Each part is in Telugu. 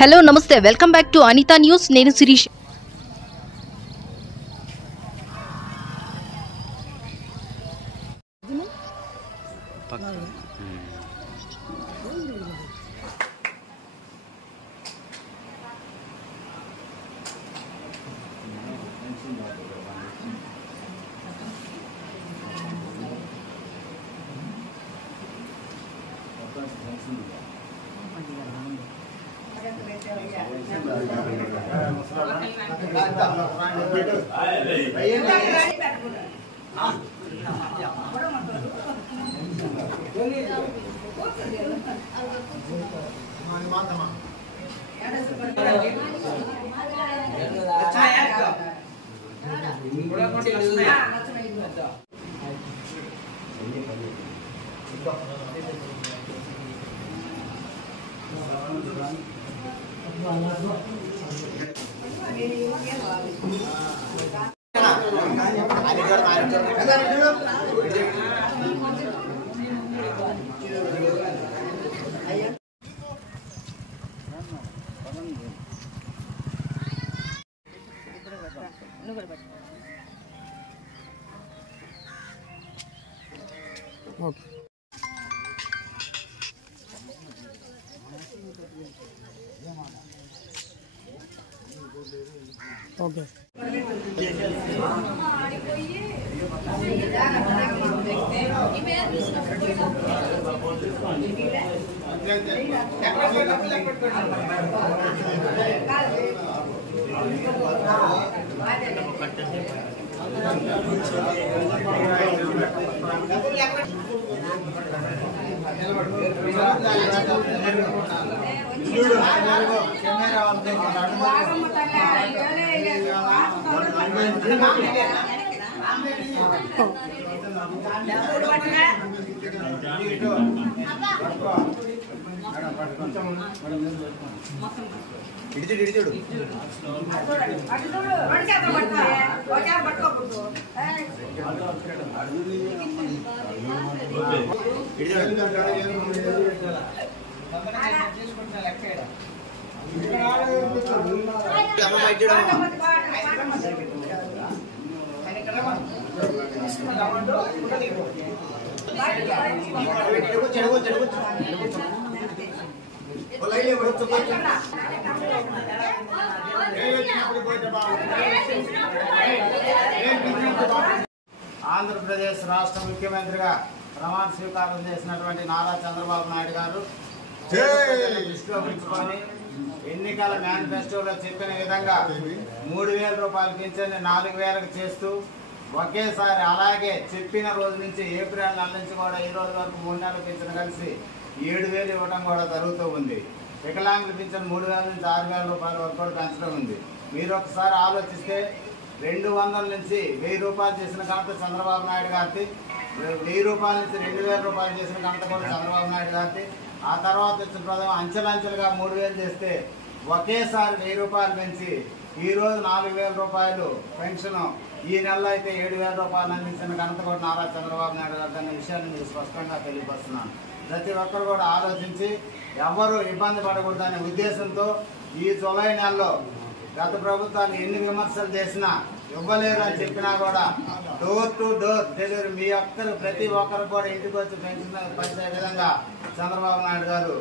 హలో నమస్తే welcome back to Anitha news. నేను శిరీష్. ఓకే ఆంధ్రప్రదేశ్ రాష్ట్ర ముఖ్యమంత్రిగా ప్రమాణ స్వీకారం చేసినటువంటి నారా చంద్రబాబు నాయుడు గారు దృష్టిలో ఉంచుకొని ఎన్నికల మేనిఫెస్టోలో చెప్పిన విధంగా 3,000 రూపాయలు పింఛన్ని 4,000కు చేస్తూ ఒకేసారి అలాగే చెప్పిన రోజు నుంచి ఏప్రిల్ నెల నుంచి కూడా ఈ రోజు వరకు 3 నెలల పింఛన్ కలిసి 7,000 ఇవ్వడం కూడా జరుగుతూ ఉంది. వికలాంగుల పింఛన్ 3,000 నుంచి 6,000 రూపాయల వరకు కూడా పెంచడం ఉంది. మీరు ఒకసారి ఆలోచిస్తే 200 నుంచి 1,000 రూపాయలు చేసిన ఘనత చంద్రబాబు నాయుడు గారిది, 1,000 రూపాయల నుంచి 2,000 రూపాయలు చేసిన ఘనత కూడా చంద్రబాబు నాయుడు గారిది. ఆ తర్వాత వచ్చిన ప్రధాన అంచెలంచెలుగా 3,000 చేస్తే ఒకేసారి 1,000 రూపాయలు పెంచి ఈరోజు 4,000 రూపాయలు పెన్షన్, ఈ నెలలో అయితే 7,000 రూపాయలు అందించిన ఘనత కూడా నారా చంద్రబాబు నాయుడు గారు అనే విషయాన్ని మీకు స్పష్టంగా తెలియపరుస్తున్నాను. ప్రతి ఒక్కరు కూడా ఆలోచించి ఎవరు ఇబ్బంది పడకూడదనే ఉద్దేశంతో ఈ జూలై నెలలో గత ప్రభుత్వాలు ఎన్ని విమర్శలు చేసినా ఇవ్వలేరు అని చెప్పినా కూడా డోర్ టు డోర్ డెలివరీ మీ ప్రతి ఒక్కరు కూడా ఇంటికి వచ్చి పెన్షన్ పరిచే విధంగా చంద్రబాబు నాయుడు గారు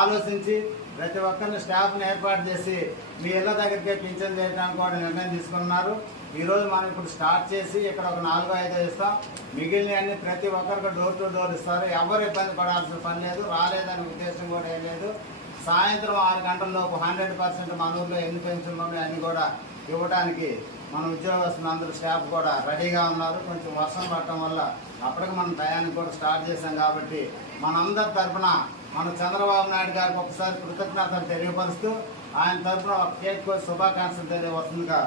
ఆలోచించి ప్రతి ఒక్కరిని స్టాఫ్ని ఏర్పాటు చేసి మీ ఇళ్ల దగ్గరికే పింఛన్ చేయడానికి కూడా నిర్ణయం తీసుకున్నారు. ఈరోజు మనం ఇప్పుడు స్టార్ట్ చేసి ఇక్కడ ఒక 4-5 ఇస్తాం. మిగిలినవన్నీ ప్రతి ఒక్కరికి డోర్ టు డోర్ ఇస్తారు. ఎవరు ఇబ్బంది పడాల్సిన పని లేదు, రాలేదనే ఉద్దేశం కూడా ఏం లేదు. సాయంత్రం 6 గంటలలోపు 100% మన ఊళ్ళో ఎన్ని పెన్షన్లు ఉన్నాయో అన్నీ కూడా ఇవ్వడానికి మన ఉద్యోగస్తులు అందరూ స్టాఫ్ కూడా రెడీగా ఉన్నారు. కొంచెం వర్షం పడటం వల్ల అప్పటికి మనం టయానికి కూడా స్టార్ట్ చేశాం కాబట్టి మనందరి తరఫున మన చంద్రబాబు నాయుడు గారికి ఒకసారి కృతజ్ఞతలు తెలియపరుస్తూ ఆయన తరఫున కేక్ శుభాకాంక్షలు తెలియవస్తుందిగా